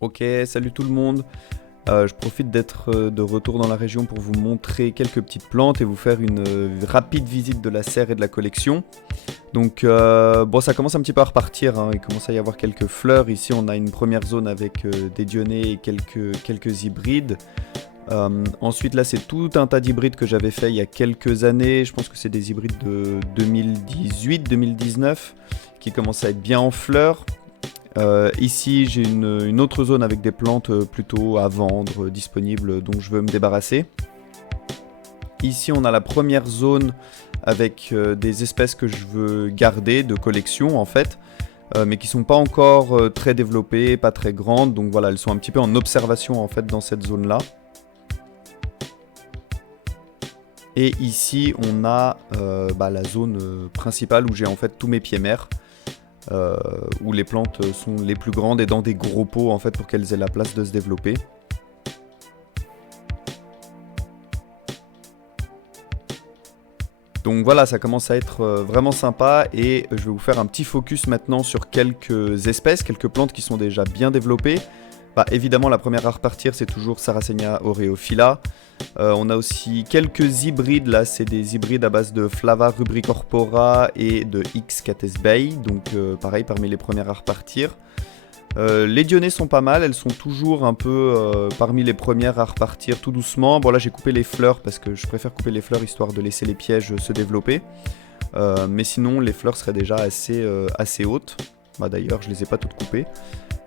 Ok, salut tout le monde. Je profite d'être de retour dans la région pour vous montrer quelques petites plantes et vous faire une rapide visite de la serre et de la collection. Donc bon, ça commence un petit peu à repartir, hein. Il commence à y avoir quelques fleurs. Ici, on a une première zone avec des dionnées et quelques hybrides. Ensuite, là, c'est tout un tas d'hybrides que j'avais fait il y a quelques années. Je pense que c'est des hybrides de 2018-2019 qui commencent à être bien en fleurs. Ici, j'ai une autre zone avec des plantes plutôt à vendre, disponibles, dont je veux me débarrasser. Ici, on a la première zone avec des espèces que je veux garder, de collection en fait, mais qui sont pas encore très développées, pas très grandes. Donc voilà, elles sont un petit peu en observation en fait dans cette zone-là. Et ici, on a la zone principale où j'ai en fait tous mes pieds mères. Où les plantes sont les plus grandes et dans des gros pots en fait pour qu'elles aient la place de se développer. Donc voilà, ça commence à être vraiment sympa et je vais vous faire un petit focus maintenant sur quelques espèces, quelques plantes qui sont déjà bien développées. Évidemment, la première à repartir, c'est toujours Sarracenia aureophylla. On a aussi quelques hybrides, là, c'est des hybrides à base de Flava rubricorpora et de X cates bay, donc pareil, parmi les premières à repartir. Les dionnées sont pas mal, elles sont toujours un peu parmi les premières à repartir tout doucement. Bon là j'ai coupé les fleurs parce que je préfère couper les fleurs histoire de laisser les pièges se développer. Mais sinon les fleurs seraient déjà assez hautes. D'ailleurs je les ai pas toutes coupées.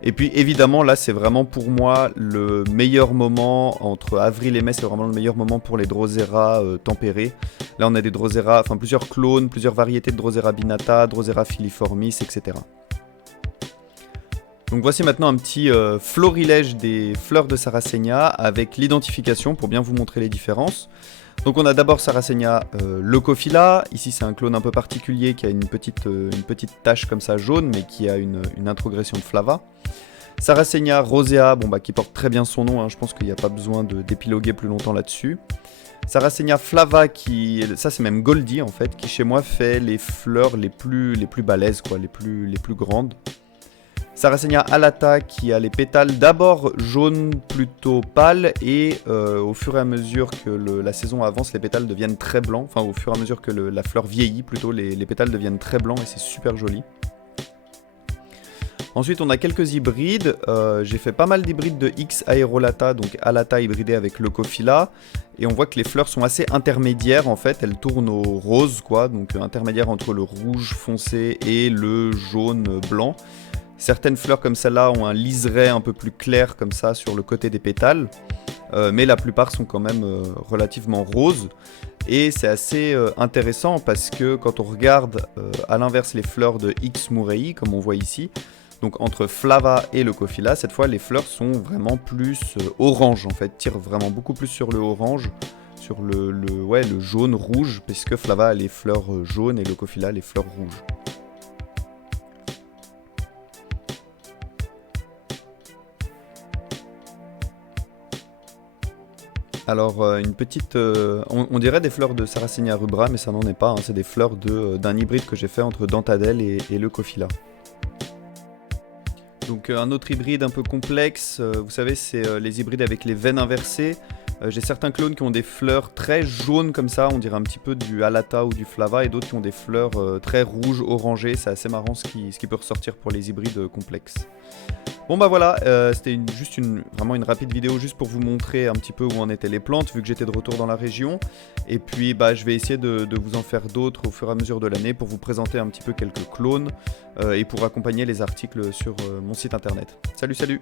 Et puis évidemment là c'est vraiment pour moi le meilleur moment, entre avril et mai c'est vraiment le meilleur moment pour les Drosera tempérés. Là on a des Drosera, enfin plusieurs clones, plusieurs variétés de Drosera binata, Drosera filiformis, etc. Donc voici maintenant un petit florilège des fleurs de Sarracenia avec l'identification pour bien vous montrer les différences. Donc on a d'abord Sarracenia leucophylla, ici c'est un clone un peu particulier qui a une petite tache comme ça jaune mais qui a une introgression de flava. Sarracenia rosea, qui porte très bien son nom, hein, je pense qu'il n'y a pas besoin d'épiloguer plus longtemps là-dessus. Sarracenia flava, ça c'est même Goldie en fait, qui chez moi fait les fleurs les plus balèzes, quoi, les plus grandes. Sarracenia alata qui a les pétales d'abord jaunes plutôt pâles et au fur et à mesure que la saison avance, les pétales deviennent très blancs. Enfin, au fur et à mesure que la fleur vieillit, plutôt, les pétales deviennent très blancs et c'est super joli. Ensuite, on a quelques hybrides. J'ai fait pas mal d'hybrides de X aerolata, donc alata hybridée avec leucophylla. Et on voit que les fleurs sont assez intermédiaires en fait. Elles tournent au rose, quoi, donc intermédiaire entre le rouge foncé et le jaune blanc. Certaines fleurs comme celle-là ont un liseré un peu plus clair comme ça sur le côté des pétales, mais la plupart sont quand même relativement roses. Et c'est assez intéressant parce que quand on regarde à l'inverse les fleurs de X murei, comme on voit ici, donc entre Flava et leucophylla, cette fois les fleurs sont vraiment plus orange en fait, tirent vraiment beaucoup plus sur le orange, sur le jaune-rouge, puisque Flava a les fleurs jaunes et leucophylla les fleurs rouges. Alors, une petite... on dirait des fleurs de Sarracenia rubra, mais ça n'en est pas, hein. C'est des fleurs d'un hybride que j'ai fait entre Dentadelle et leucophylla. Donc un autre hybride un peu complexe, vous savez, c'est les hybrides avec les veines inversées. J'ai certains clones qui ont des fleurs très jaunes comme ça, on dirait un petit peu du alata ou du flava, et d'autres qui ont des fleurs très rouges, orangées. C'est assez marrant ce qui peut ressortir pour les hybrides complexes. Bon voilà, c'était vraiment une rapide vidéo juste pour vous montrer un petit peu où en étaient les plantes, vu que j'étais de retour dans la région. Et puis je vais essayer de vous en faire d'autres au fur et à mesure de l'année pour vous présenter un petit peu quelques clones et pour accompagner les articles sur mon site internet. Salut, salut!